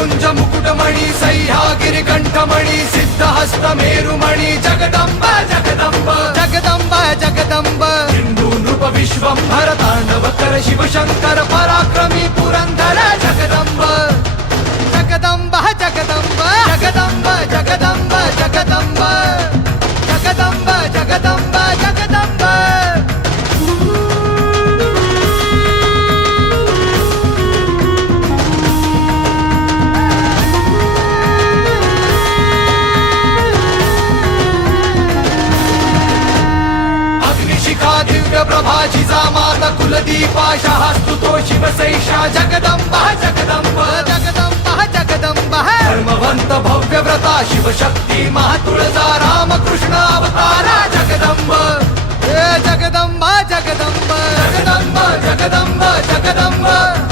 पुंज मुकुटमणि सह्यागिरि कंठमणि सिद्धहस्त मेरुमणि जगदंब जगदंब जगदंब जगदंब हिंदू नृप विश्वंभर तांडव कर शिव शंकर पराक्रमी पुरंदर जगदंब जगदंब जगदंब जगदंब जगदंब जगदंब जगदंब जगदंब जगदंब अग्निशिखा दिव्य प्रभाजिजा माता कुलदीपा स्तुतो शिवसैषा जगदंब जगदंब जगदंब जगदंब धर्मवंत भव्य व्रता शिवशक्ती महातुळजा रामकृष्ण अवतारा जगदंब जगदंब जगदंब जगदंब जगदंब जगदंब